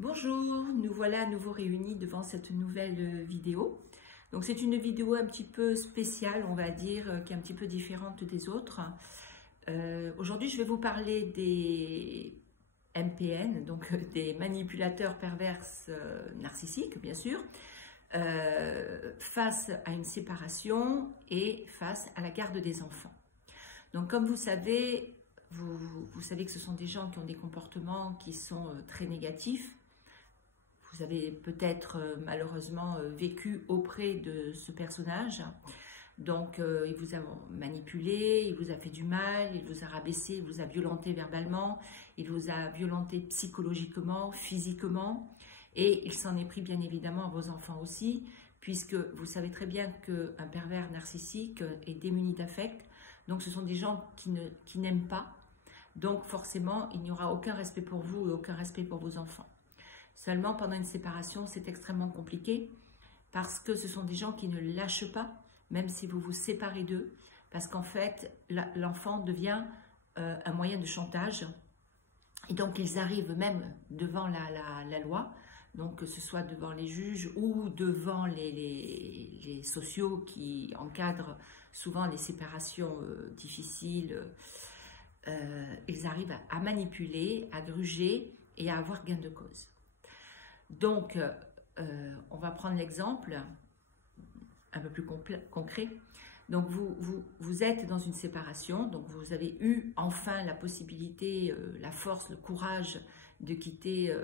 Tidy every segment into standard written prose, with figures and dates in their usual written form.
Bonjour, nous voilà à nouveau réunis devant cette nouvelle vidéo. Donc c'est une vidéo un petit peu spéciale, on va dire, qui est un petit peu différente des autres. Aujourd'hui, je vais vous parler des MPN, donc des manipulateurs pervers narcissiques, bien sûr, face à une séparation et face à la garde des enfants. Donc comme vous savez, vous savez que ce sont des gens qui ont des comportements qui sont très négatifs. Vous avez peut-être malheureusement vécu auprès de ce personnage. Donc, il vous a manipulé, il vous a fait du mal, il vous a rabaissé, il vous a violenté verbalement, il vous a violenté psychologiquement, physiquement. Et il s'en est pris bien évidemment à vos enfants aussi, puisque vous savez très bien qu'un pervers narcissique est démuni d'affect. Donc, ce sont des gens qui n'aiment pas. Donc, forcément, il n'y aura aucun respect pour vous et aucun respect pour vos enfants. Seulement, pendant une séparation, c'est extrêmement compliqué parce que ce sont des gens qui ne lâchent pas, même si vous vous séparez d'eux, parce qu'en fait, l'enfant devient un moyen de chantage. Et donc, ils arrivent même devant la loi, donc que ce soit devant les juges ou devant les sociaux qui encadrent souvent les séparations difficiles. Ils arrivent à manipuler, à gruger et à avoir gain de cause. Donc, on va prendre l'exemple un peu plus concret. Donc, vous êtes dans une séparation, donc vous avez eu enfin la possibilité, la force, le courage de quitter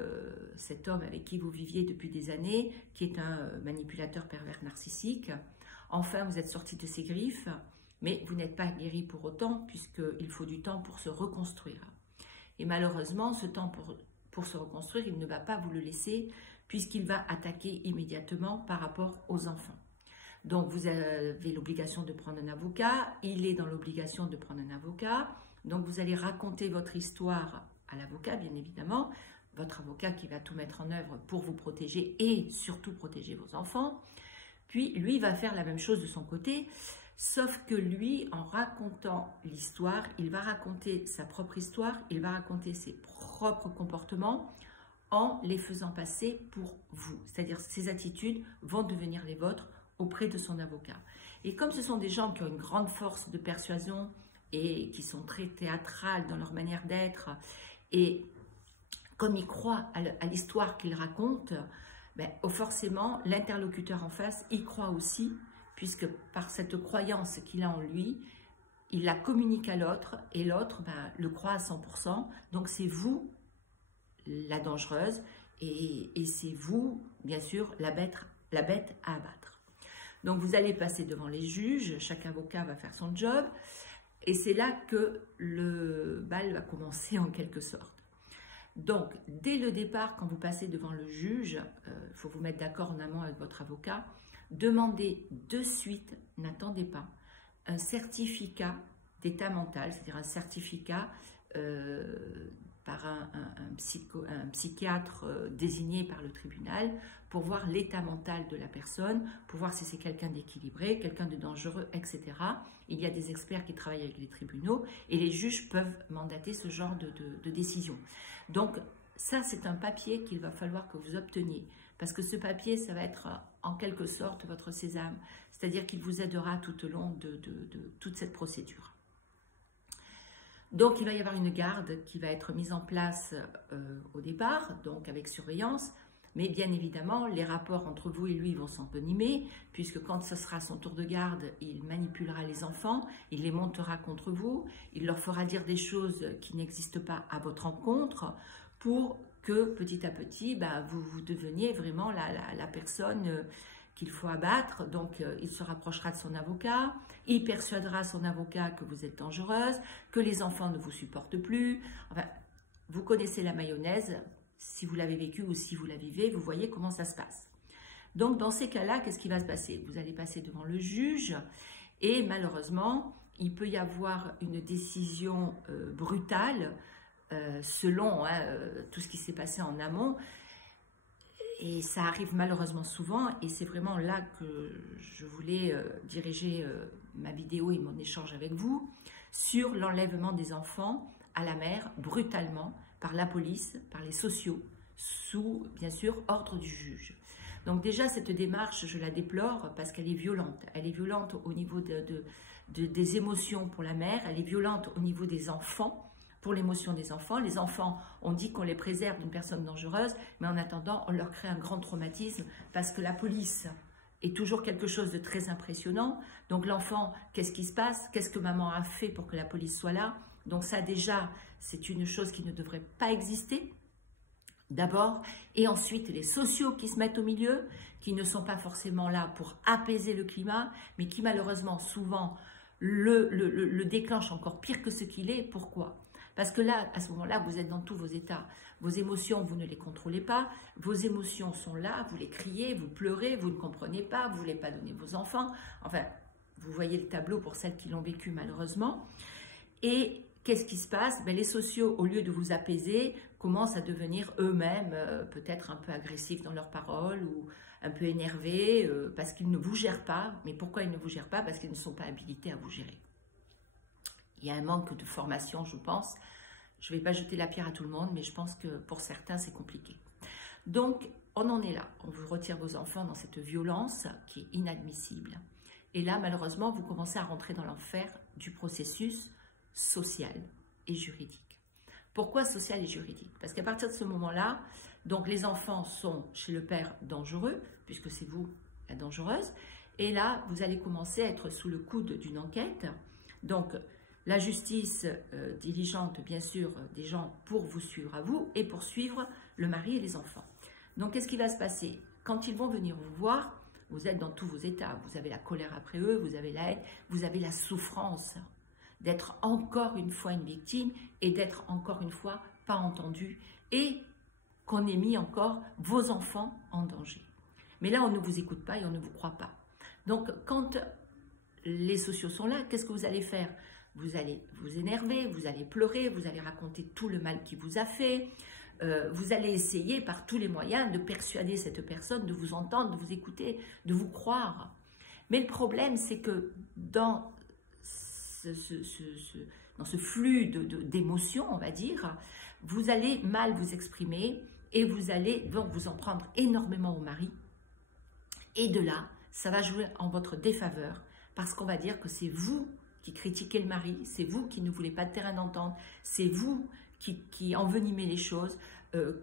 cet homme avec qui vous viviez depuis des années, qui est un manipulateur pervers narcissique. Enfin, vous êtes sorti de ses griffes, mais vous n'êtes pas guéri pour autant, puisqu'il faut du temps pour se reconstruire. Et malheureusement, ce temps pour se reconstruire, il ne va pas vous le laisser puisqu'il va attaquer immédiatement par rapport aux enfants. Donc, vous avez l'obligation de prendre un avocat, il est dans l'obligation de prendre un avocat, donc vous allez raconter votre histoire à l'avocat, bien évidemment, votre avocat qui va tout mettre en œuvre pour vous protéger et surtout protéger vos enfants. Puis, lui va faire la même chose de son côté, sauf que lui, en racontant l'histoire, il va raconter sa propre histoire, il va raconter ses propres comportements en les faisant passer pour vous. C'est-à-dire ses attitudes vont devenir les vôtres auprès de son avocat. Et comme ce sont des gens qui ont une grande force de persuasion et qui sont très théâtrales dans leur manière d'être, et comme ils croient à l'histoire qu'ils racontent, ben, forcément, l'interlocuteur en face y croit aussi, puisque par cette croyance qu'il a en lui, il la communique à l'autre, et l'autre le croit à 100%. Donc c'est vous la dangereuse, et c'est vous, bien sûr, la bête à abattre. Donc vous allez passer devant les juges, chaque avocat va faire son job, et c'est là que le bal va commencer en quelque sorte. Donc, dès le départ, quand vous passez devant le juge, il faut vous mettre d'accord en amont avec votre avocat, demandez de suite, n'attendez pas, un certificat d'état mental, c'est-à-dire un certificat par un psychiatre désigné par le tribunal pour voir l'état mental de la personne, pour voir si c'est quelqu'un d'équilibré, quelqu'un de dangereux, etc. Il y a des experts qui travaillent avec les tribunaux et les juges peuvent mandater ce genre de décision. Donc, ça, c'est un papier qu'il va falloir que vous obteniez parce que ce papier, ça va être en quelque sorte votre sésame, c'est-à-dire qu'il vous aidera tout au long de toute cette procédure. Donc, il va y avoir une garde qui va être mise en place au départ, donc avec surveillance, mais bien évidemment, les rapports entre vous et lui vont s'envenimer, puisque quand ce sera son tour de garde, il manipulera les enfants, il les montera contre vous, il leur fera dire des choses qui n'existent pas à votre encontre, pour que petit à petit, vous deveniez vraiment la personne qu'il faut abattre. Donc, il se rapprochera de son avocat, il persuadera son avocat que vous êtes dangereuse, que les enfants ne vous supportent plus. Enfin, vous connaissez la mayonnaise, si vous l'avez vécu ou si vous la vivez, vous voyez comment ça se passe. Donc, dans ces cas-là, qu'est-ce qui va se passer? Vous allez passer devant le juge et malheureusement, il peut y avoir une décision brutale selon tout ce qui s'est passé en amont. Et ça arrive malheureusement souvent et c'est vraiment là que je voulais diriger ma vidéo et mon échange avec vous sur l'enlèvement des enfants à la mer brutalement par la police, par les sociaux, sous, bien sûr, ordre du juge. Donc déjà, cette démarche, je la déplore parce qu'elle est violente. Elle est violente au niveau des émotions pour la mère, elle est violente au niveau des enfants, pour l'émotion des enfants. Les enfants, on dit qu'on les préserve d'une personne dangereuse, mais en attendant, on leur crée un grand traumatisme parce que la police est toujours quelque chose de très impressionnant. Donc l'enfant, qu'est-ce qui se passe? Qu'est-ce que maman a fait pour que la police soit là? Donc ça déjà, c'est une chose qui ne devrait pas exister. D'abord, et ensuite les sociaux qui se mettent au milieu, qui ne sont pas forcément là pour apaiser le climat, mais qui malheureusement souvent le déclenchent encore pire que ce qu'il est. Pourquoi? Parce que là, à ce moment-là, vous êtes dans tous vos états. Vos émotions, vous ne les contrôlez pas. Vos émotions sont là, vous les criez, vous pleurez, vous ne comprenez pas, vous ne voulez pas donner vos enfants. Enfin, vous voyez le tableau pour celles qui l'ont vécu malheureusement. Et qu'est-ce qui se passe? Ben, les sociaux, au lieu de vous apaiser, commencent à devenir eux-mêmes peut-être un peu agressifs dans leurs paroles ou un peu énervés parce qu'ils ne vous gèrent pas. Mais pourquoi ils ne vous gèrent pas? Parce qu'ils ne sont pas habilités à vous gérer. Il y a un manque de formation, je pense. Je ne vais pas jeter la pierre à tout le monde, mais je pense que pour certains, c'est compliqué. Donc, on en est là. On vous retire vos enfants dans cette violence qui est inadmissible. Et là, malheureusement, vous commencez à rentrer dans l'enfer du processus social et juridique. Pourquoi social et juridique? Parce qu'à partir de ce moment-là, donc les enfants sont chez le père dangereux, puisque c'est vous la dangereuse, et là, vous allez commencer à être sous le coude d'une enquête. Donc, la justice diligente, bien sûr, des gens pour vous suivre à vous et pour suivre le mari et les enfants. Donc, qu'est-ce qui va se passer? Quand ils vont venir vous voir, vous êtes dans tous vos états. Vous avez la colère après eux, vous avez la haine, vous avez la souffrance d'être encore une fois une victime et d'être encore une fois pas entendu et qu'on ait mis encore vos enfants en danger. Mais là, on ne vous écoute pas et on ne vous croit pas. Donc, quand les sociaux sont là, qu'est-ce que vous allez faire? Vous allez vous énerver, vous allez pleurer, vous allez raconter tout le mal qu'il vous a fait. Vous allez essayer par tous les moyens de persuader cette personne de vous entendre, de vous écouter, de vous croire. Mais le problème, c'est que dans ce flux d'émotions, on va dire, vous allez mal vous exprimer et vous allez donc vous en prendre énormément au mari. Et de là, ça va jouer en votre défaveur parce qu'on va dire que c'est vous qui critiquez le mari, c'est vous qui ne voulez pas de terrain d'entente, c'est vous qui envenimez les choses,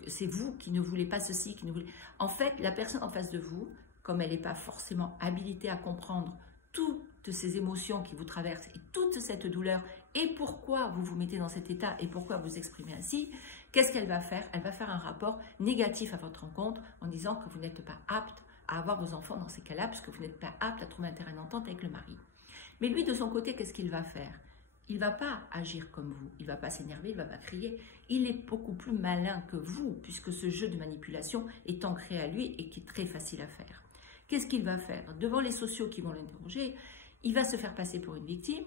c'est vous qui ne voulez pas ceci, qui ne voulez... En fait, la personne en face de vous, comme elle n'est pas forcément habilitée à comprendre toutes ces émotions qui vous traversent et toute cette douleur et pourquoi vous vous mettez dans cet état et pourquoi vous exprimez ainsi, qu'est-ce qu'elle va faire? Elle va faire un rapport négatif à votre rencontre en disant que vous n'êtes pas apte à avoir vos enfants dans ces cas-là puisque vous n'êtes pas apte à trouver un terrain d'entente avec le mari. Mais lui, de son côté, qu'est-ce qu'il va faire? Il ne va pas agir comme vous, il ne va pas s'énerver, il ne va pas crier. Il est beaucoup plus malin que vous puisque ce jeu de manipulation est ancré à lui et qui est très facile à faire. Qu'est-ce qu'il va faire? Devant les sociaux qui vont l'interroger, il va se faire passer pour une victime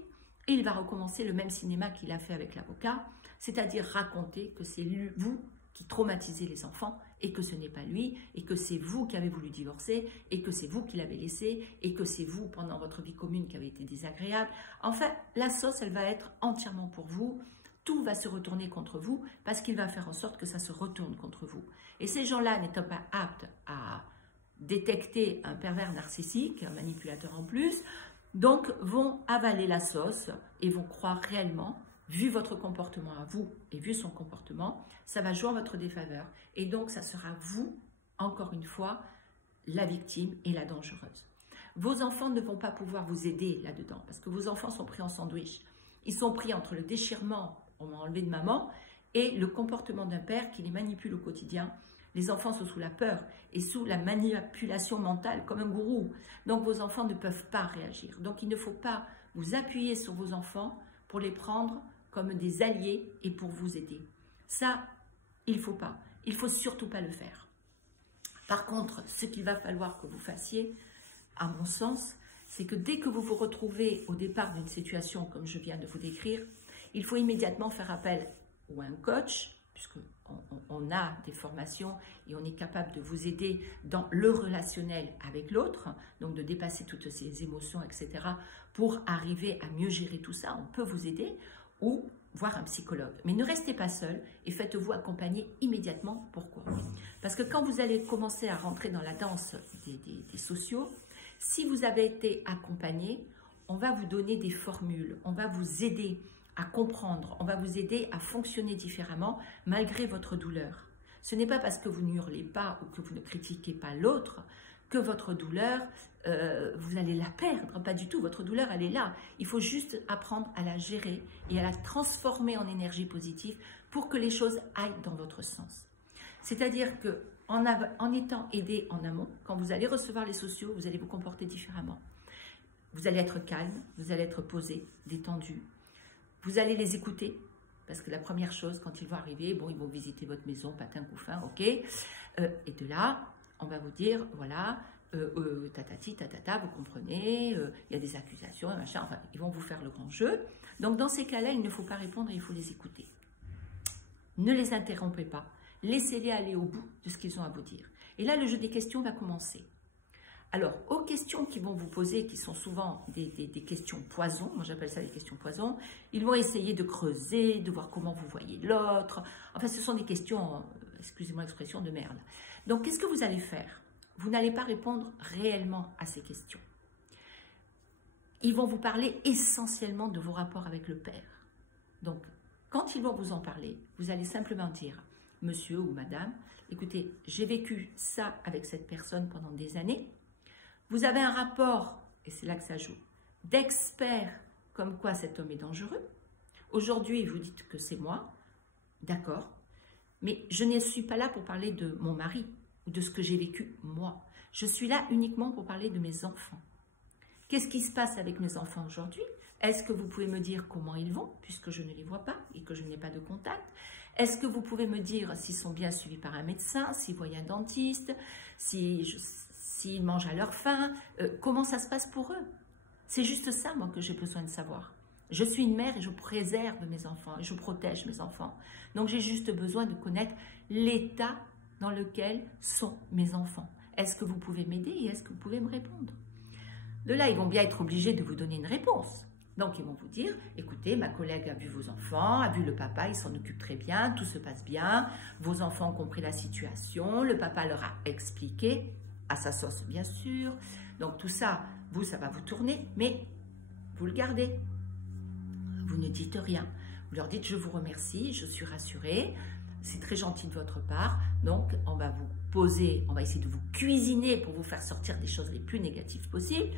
et il va recommencer le même cinéma qu'il a fait avec l'avocat, c'est-à-dire raconter que c'est vous qui traumatisez les enfants et que ce n'est pas lui et que c'est vous qui avez voulu divorcer et que c'est vous qui l'avez laissé et que c'est vous pendant votre vie commune qui avez été désagréable. Enfin, la sauce, elle va être entièrement pour vous. Tout va se retourner contre vous parce qu'il va faire en sorte que ça se retourne contre vous. Et ces gens-là n'étant pas aptes à détecter un pervers narcissique, un manipulateur en plus, donc vont avaler la sauce et vont croire réellement, vu votre comportement à vous et vu son comportement, ça va jouer en votre défaveur. Et donc, ça sera vous, encore une fois, la victime et la dangereuse. Vos enfants ne vont pas pouvoir vous aider là-dedans parce que vos enfants sont pris en sandwich. Ils sont pris entre le déchirement, on m'a enlevé de maman, et le comportement d'un père qui les manipule au quotidien. Les enfants sont sous la peur et sous la manipulation mentale comme un gourou. Donc, vos enfants ne peuvent pas réagir. Donc, il ne faut pas vous appuyer sur vos enfants pour les prendre comme des alliés et pour vous aider. Ça, il ne faut pas. Il ne faut surtout pas le faire. Par contre, ce qu'il va falloir que vous fassiez, à mon sens, c'est que dès que vous vous retrouvez au départ d'une situation comme je viens de vous décrire, il faut immédiatement faire appel ou à un coach, puisqu'on a des formations et on est capable de vous aider dans le relationnel avec l'autre, donc de dépasser toutes ces émotions, etc., pour arriver à mieux gérer tout ça. On peut vous aider ou voir un psychologue. Mais ne restez pas seul et faites-vous accompagner immédiatement. Pourquoi? Parce que quand vous allez commencer à rentrer dans la danse des sociaux, si vous avez été accompagné, on va vous donner des formules, on va vous aider à comprendre, on va vous aider à fonctionner différemment malgré votre douleur. Ce n'est pas parce que vous ne hurlez pas ou que vous ne critiquez pas l'autre que votre douleur, vous allez la perdre. Pas du tout, votre douleur, elle est là. Il faut juste apprendre à la gérer et à la transformer en énergie positive pour que les choses aillent dans votre sens. C'est-à-dire qu'en étant aidé en amont, quand vous allez recevoir les sociaux, vous allez vous comporter différemment. Vous allez être calme, vous allez être posé, détendu. Vous allez les écouter, parce que la première chose, quand ils vont arriver, bon, ils vont visiter votre maison, patin, couffin, ok. Et de là, on va vous dire, voilà, tatati, tatata, vous comprenez, il y a des accusations, machin, enfin, ils vont vous faire le grand jeu. Donc, dans ces cas-là, il ne faut pas répondre, il faut les écouter. Ne les interrompez pas, laissez-les aller au bout de ce qu'ils ont à vous dire. Et là, le jeu des questions va commencer. Alors, aux questions qu'ils vont vous poser, qui sont souvent des questions poison, moi j'appelle ça des questions poison, ils vont essayer de creuser, de voir comment vous voyez l'autre. Enfin, ce sont des questions, excusez-moi l'expression, de merde. Donc, qu'est-ce que vous allez faire? Vous n'allez pas répondre réellement à ces questions. Ils vont vous parler essentiellement de vos rapports avec le Père. Donc, quand ils vont vous en parler, vous allez simplement dire, monsieur ou madame, écoutez, j'ai vécu ça avec cette personne pendant des années. Vous avez un rapport, et c'est là que ça joue, d'expert comme quoi cet homme est dangereux. Aujourd'hui, vous dites que c'est moi, d'accord, mais je ne suis pas là pour parler de mon mari ou de ce que j'ai vécu moi. Je suis là uniquement pour parler de mes enfants. Qu'est-ce qui se passe avec mes enfants aujourd'hui? Est-ce que vous pouvez me dire comment ils vont, puisque je ne les vois pas et que je n'ai pas de contact? Est-ce que vous pouvez me dire s'ils sont bien suivis par un médecin, s'ils voient un dentiste, s'ils mangent à leur faim, comment ça se passe pour eux? C'est juste ça, moi, que j'ai besoin de savoir. Je suis une mère et je préserve mes enfants, et je protège mes enfants. Donc, j'ai juste besoin de connaître l'état dans lequel sont mes enfants. Est-ce que vous pouvez m'aider et est-ce que vous pouvez me répondre? De là, ils vont bien être obligés de vous donner une réponse. Donc, ils vont vous dire, écoutez, ma collègue a vu vos enfants, a vu le papa, il s'en occupe très bien, tout se passe bien, vos enfants ont compris la situation, le papa leur a expliqué, à sa sauce bien sûr. Donc, tout ça, vous, ça va vous tourner, mais vous le gardez. Vous ne dites rien. Vous leur dites, je vous remercie, je suis rassurée, c'est très gentil de votre part. Donc, on va vous poser, on va essayer de vous cuisiner pour vous faire sortir des choses les plus négatives possibles.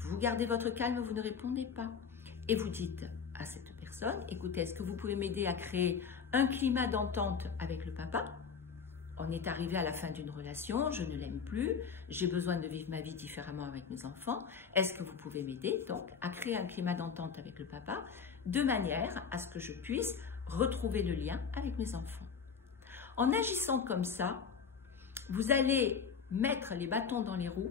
Vous gardez votre calme, vous ne répondez pas. Et vous dites à cette personne, écoutez, est-ce que vous pouvez m'aider à créer un climat d'entente avec le papa? On est arrivé à la fin d'une relation, je ne l'aime plus, j'ai besoin de vivre ma vie différemment avec mes enfants. Est-ce que vous pouvez m'aider donc à créer un climat d'entente avec le papa de manière à ce que je puisse retrouver le lien avec mes enfants? En agissant comme ça, vous allez mettre les bâtons dans les roues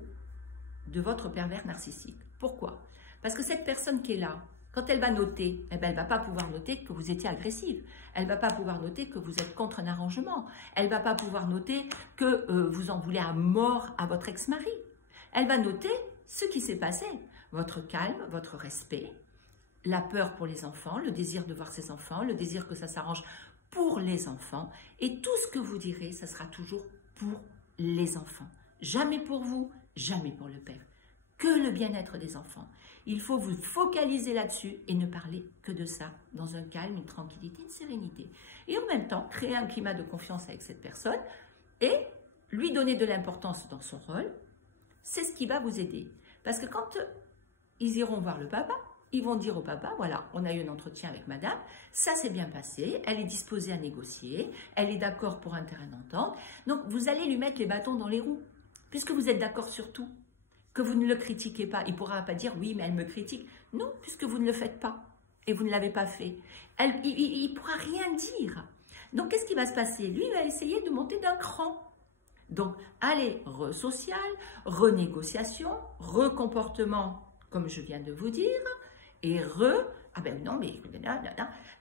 de votre pervers narcissique. Pourquoi? Parce que cette personne qui est là, quand elle va noter, eh ben, elle ne va pas pouvoir noter que vous étiez agressive. Elle ne va pas pouvoir noter que vous êtes contre un arrangement. Elle ne va pas pouvoir noter que vous en voulez à mort à votre ex-mari. Elle va noter ce qui s'est passé. Votre calme, votre respect, la peur pour les enfants, le désir de voir ses enfants, le désir que ça s'arrange pour les enfants. Et tout ce que vous direz, ça sera toujours pour les enfants. Jamais pour vous, jamais pour le père. Que le bien-être des enfants. Il faut vous focaliser là-dessus et ne parler que de ça, dans un calme, une tranquillité, une sérénité. Et en même temps, créer un climat de confiance avec cette personne et lui donner de l'importance dans son rôle, c'est ce qui va vous aider. Parce que quand ils iront voir le papa, ils vont dire au papa, voilà, on a eu un entretien avec madame, ça s'est bien passé, elle est disposée à négocier, elle est d'accord pour un terrain d'entente. Donc, vous allez lui mettre les bâtons dans les roues, puisque vous êtes d'accord sur tout. Que vous ne le critiquez pas. Il ne pourra pas dire, oui, mais elle me critique. Non, puisque vous ne le faites pas et vous ne l'avez pas fait. Il ne pourra rien dire. Donc, qu'est-ce qui va se passer? Lui, il va essayer de monter d'un cran. Donc, allez, re-social, renégociation, recomportement, comme je viens de vous dire, et ah ben non, mais...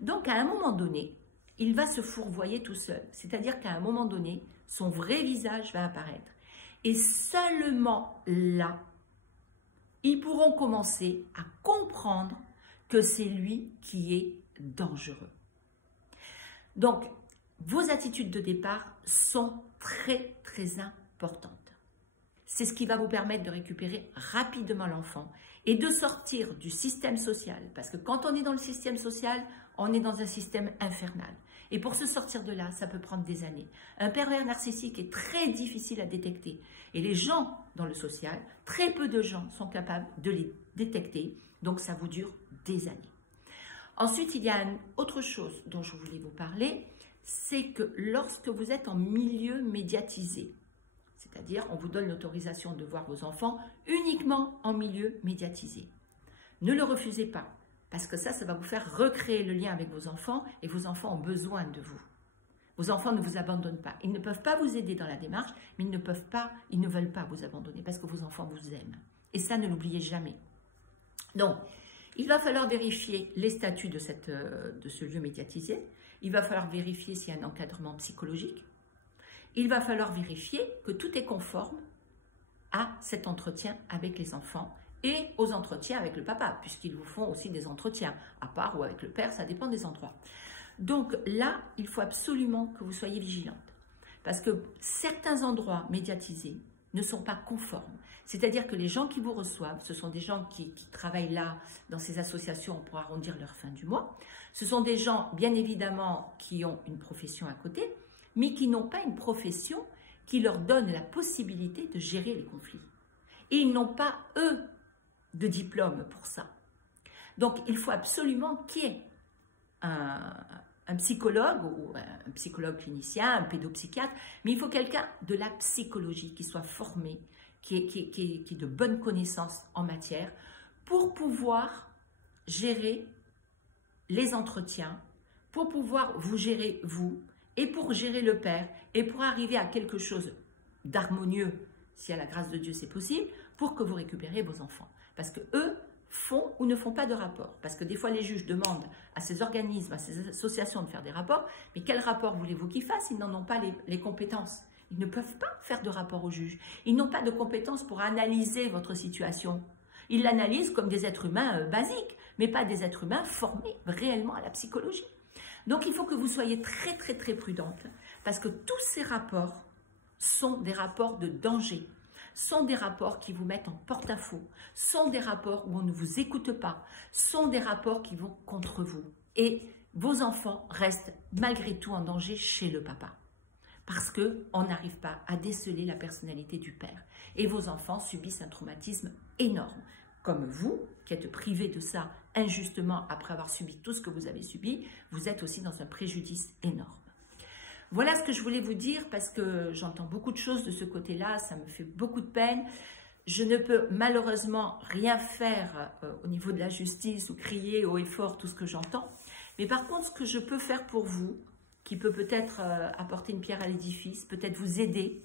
Donc, à un moment donné, il va se fourvoyer tout seul. C'est-à-dire qu'à un moment donné, son vrai visage va apparaître. Et seulement là, ils pourront commencer à comprendre que c'est lui qui est dangereux. Donc, vos attitudes de départ sont très très importantes. C'est ce qui va vous permettre de récupérer rapidement l'enfant et de sortir du système social. Parce que quand on est dans le système social, on est dans un système infernal. Et pour se sortir de là, ça peut prendre des années. Un pervers narcissique est très difficile à détecter. Et les gens dans le social, très peu de gens sont capables de les détecter. Donc ça vous dure des années. Ensuite, il y a une autre chose dont je voulais vous parler. C'est que lorsque vous êtes en milieu médiatisé, c'est-à-dire on vous donne l'autorisation de voir vos enfants uniquement en milieu médiatisé. Ne le refusez pas, parce que ça va vous faire recréer le lien avec vos enfants et vos enfants ont besoin de vous. Vos enfants ne vous abandonnent pas. Ils ne peuvent pas vous aider dans la démarche, mais ils ne veulent pas vous abandonner parce que vos enfants vous aiment. Et ça, ne l'oubliez jamais. Donc, il va falloir vérifier les statuts de ce lieu médiatisé. Il va falloir vérifier s'il y a un encadrement psychologique. Il va falloir vérifier que tout est conforme à cet entretien avec les enfants et aux entretiens avec le papa, puisqu'ils vous font aussi des entretiens, à part ou avec le père, ça dépend des endroits. Donc là, il faut absolument que vous soyez vigilante, parce que certains endroits médiatisés ne sont pas conformes. C'est-à-dire que les gens qui vous reçoivent, ce sont des gens qui travaillent là, dans ces associations pour arrondir leur fin du mois. Ce sont des gens, bien évidemment, qui ont une profession à côté, mais qui n'ont pas une profession qui leur donne la possibilité de gérer les conflits. Et ils n'ont pas, eux, de diplôme pour ça. Donc, il faut absolument qu'il y ait un psychologue, ou un psychologue clinicien, un pédopsychiatre, mais il faut quelqu'un de la psychologie qui soit formé, qui ait de bonnes connaissances en matière, pour pouvoir gérer les entretiens, pour pouvoir vous gérer vous, et pour gérer le père, et pour arriver à quelque chose d'harmonieux, si à la grâce de Dieu c'est possible, pour que vous récupérez vos enfants. Parce que eux font ou ne font pas de rapport. Parce que des fois les juges demandent à ces organismes, à ces associations de faire des rapports, mais quel rapport voulez-vous qu'ils fassent? Ils n'en ont pas les compétences. Ils ne peuvent pas faire de rapport au juge. Ils n'ont pas de compétences pour analyser votre situation. Ils l'analysent comme des êtres humains basiques, mais pas des êtres humains formés réellement à la psychologie. Donc, il faut que vous soyez très, très, très prudente, parce que tous ces rapports sont des rapports de danger, sont des rapports qui vous mettent en porte-à-faux, sont des rapports où on ne vous écoute pas, sont des rapports qui vont contre vous. Et vos enfants restent malgré tout en danger chez le papa, parce qu'on n'arrive pas à déceler la personnalité du père. Et vos enfants subissent un traumatisme énorme. Comme vous, qui êtes privé de ça injustement après avoir subi tout ce que vous avez subi, vous êtes aussi dans un préjudice énorme. Voilà ce que je voulais vous dire parce que j'entends beaucoup de choses de ce côté-là, ça me fait beaucoup de peine. Je ne peux malheureusement rien faire au niveau de la justice ou crier haut et fort tout ce que j'entends. Mais par contre, ce que je peux faire pour vous, qui peut peut-être apporter une pierre à l'édifice, peut-être vous aider,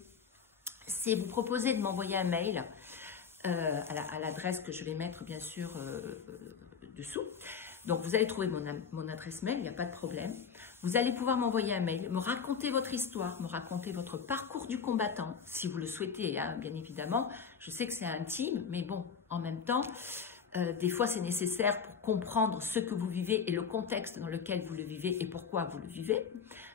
c'est vous proposer de m'envoyer un mail à l'adresse que je vais mettre bien sûr dessous. Donc vous allez trouver mon adresse mail, il n'y a pas de problème. Vous allez pouvoir m'envoyer un mail, me raconter votre histoire, me raconter votre parcours du combattant, si vous le souhaitez, hein, bien évidemment. Je sais que c'est intime, mais bon, en même temps, des fois c'est nécessaire pour comprendre ce que vous vivez et le contexte dans lequel vous le vivez et pourquoi vous le vivez.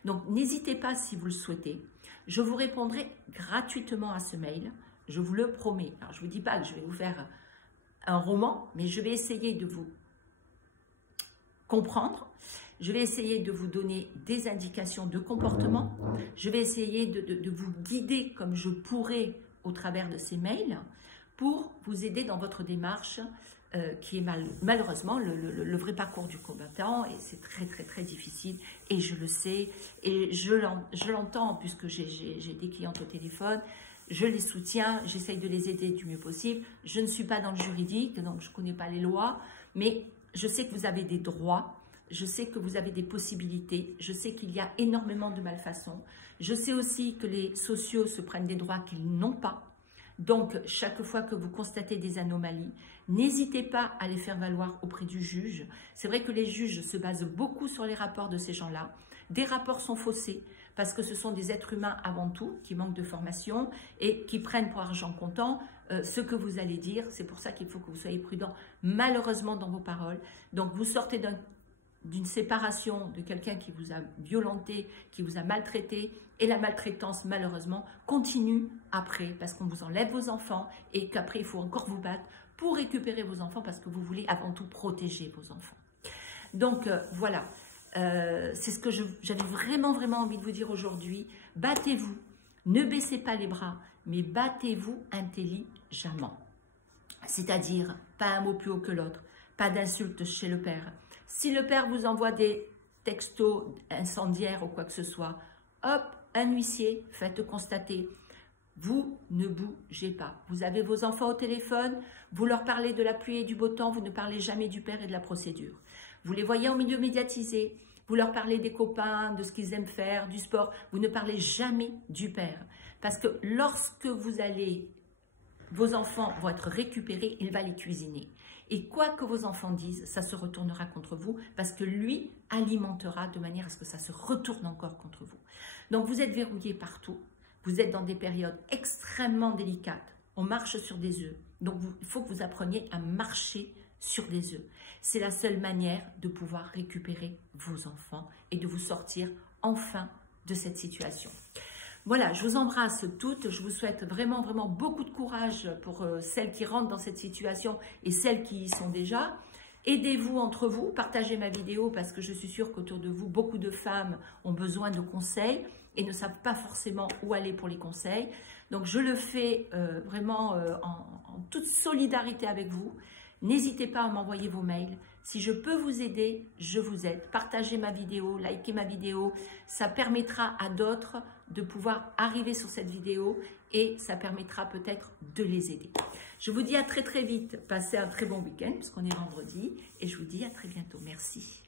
Donc n'hésitez pas si vous le souhaitez. Je vous répondrai gratuitement à ce mail. Je vous le promets. Alors, je ne vous dis pas que je vais vous faire un roman, mais je vais essayer de vous comprendre. Je vais essayer de vous donner des indications de comportement. Je vais essayer de vous guider comme je pourrai au travers de ces mails pour vous aider dans votre démarche qui est malheureusement le vrai parcours du combattant. Et c'est très, très, très difficile. Et je le sais. Et je l'entends puisque j'ai des clientes au téléphone. Je les soutiens, j'essaye de les aider du mieux possible. Je ne suis pas dans le juridique, donc je ne connais pas les lois, mais je sais que vous avez des droits, je sais que vous avez des possibilités, je sais qu'il y a énormément de malfaçons. Je sais aussi que les sociaux se prennent des droits qu'ils n'ont pas. Donc, chaque fois que vous constatez des anomalies, n'hésitez pas à les faire valoir auprès du juge. C'est vrai que les juges se basent beaucoup sur les rapports de ces gens-là. Des rapports sont faussés parce que ce sont des êtres humains avant tout qui manquent de formation et qui prennent pour argent comptant ce que vous allez dire. C'est pour ça qu'il faut que vous soyez prudent malheureusement dans vos paroles. Donc vous sortez d'une séparation de quelqu'un qui vous a violenté, qui vous a maltraité, et la maltraitance malheureusement continue après parce qu'on vous enlève vos enfants et qu'après il faut encore vous battre pour récupérer vos enfants parce que vous voulez avant tout protéger vos enfants. Donc voilà, c'est ce que j'avais vraiment envie de vous dire aujourd'hui. Battez-vous, ne baissez pas les bras, mais battez-vous intelligemment. C'est-à-dire pas un mot plus haut que l'autre, pas d'insultes chez le père. Si le père vous envoie des textos incendiaires ou quoi que ce soit, hop, un huissier, faites constater. Vous ne bougez pas. Vous avez vos enfants au téléphone, vous leur parlez de la pluie et du beau temps, vous ne parlez jamais du père et de la procédure. Vous les voyez en milieu médiatisé, vous leur parlez des copains, de ce qu'ils aiment faire, du sport, vous ne parlez jamais du père. Parce que lorsque vos enfants vont être récupérés, il va les cuisiner. Et quoi que vos enfants disent, ça se retournera contre vous parce que lui alimentera de manière à ce que ça se retourne encore contre vous. Donc vous êtes verrouillés partout, vous êtes dans des périodes extrêmement délicates, on marche sur des œufs. Donc il faut que vous appreniez à marcher sur des œufs. C'est la seule manière de pouvoir récupérer vos enfants et de vous sortir enfin de cette situation. Voilà, je vous embrasse toutes, je vous souhaite vraiment beaucoup de courage pour celles qui rentrent dans cette situation et celles qui y sont déjà. Aidez-vous entre vous, partagez ma vidéo parce que je suis sûre qu'autour de vous, beaucoup de femmes ont besoin de conseils et ne savent pas forcément où aller pour les conseils. Donc je le fais vraiment en toute solidarité avec vous. N'hésitez pas à m'envoyer vos mails. Si je peux vous aider, je vous aide. Partagez ma vidéo, likez ma vidéo. Ça permettra à d'autres de pouvoir arriver sur cette vidéo et ça permettra peut-être de les aider. Je vous dis à très vite. Passez un très bon week-end puisqu'on est vendredi et je vous dis à très bientôt. Merci.